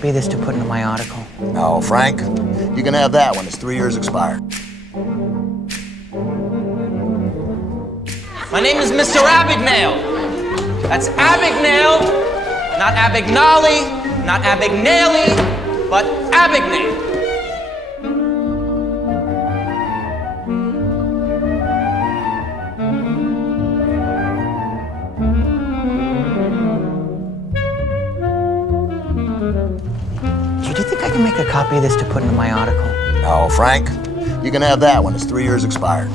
copy of this to put into my article? No, Frank, you can have that one. It's 3 years expired. My name is Mr. Abagnale. That's Abagnale, not Abagnale, not Abagnale, but Abagnale. Do you think I can make a copy of this to put into my article? No, Frank, you can have that one. It's 3 years expired.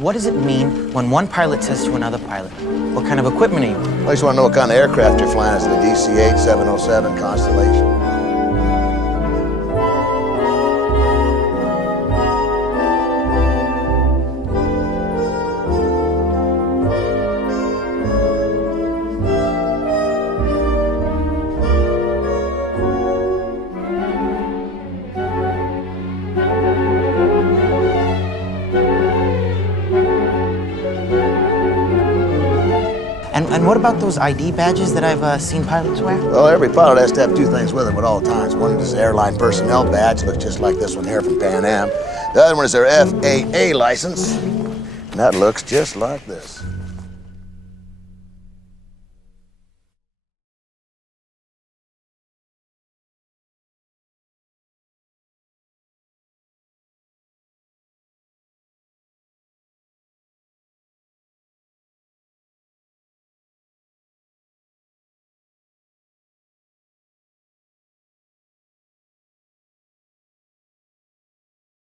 What does it mean when one pilot says to another pilot, what kind of equipment are you on? I just want to know what kind of aircraft you're flying. Is it the DC-8 707 Constellation? And what about those ID badges that I've seen pilots wear? Well, every pilot has to have two things with him at all times. One is their airline personnel badge, looks just like this one here from Pan Am. The other one is their FAA license, and that looks just like this.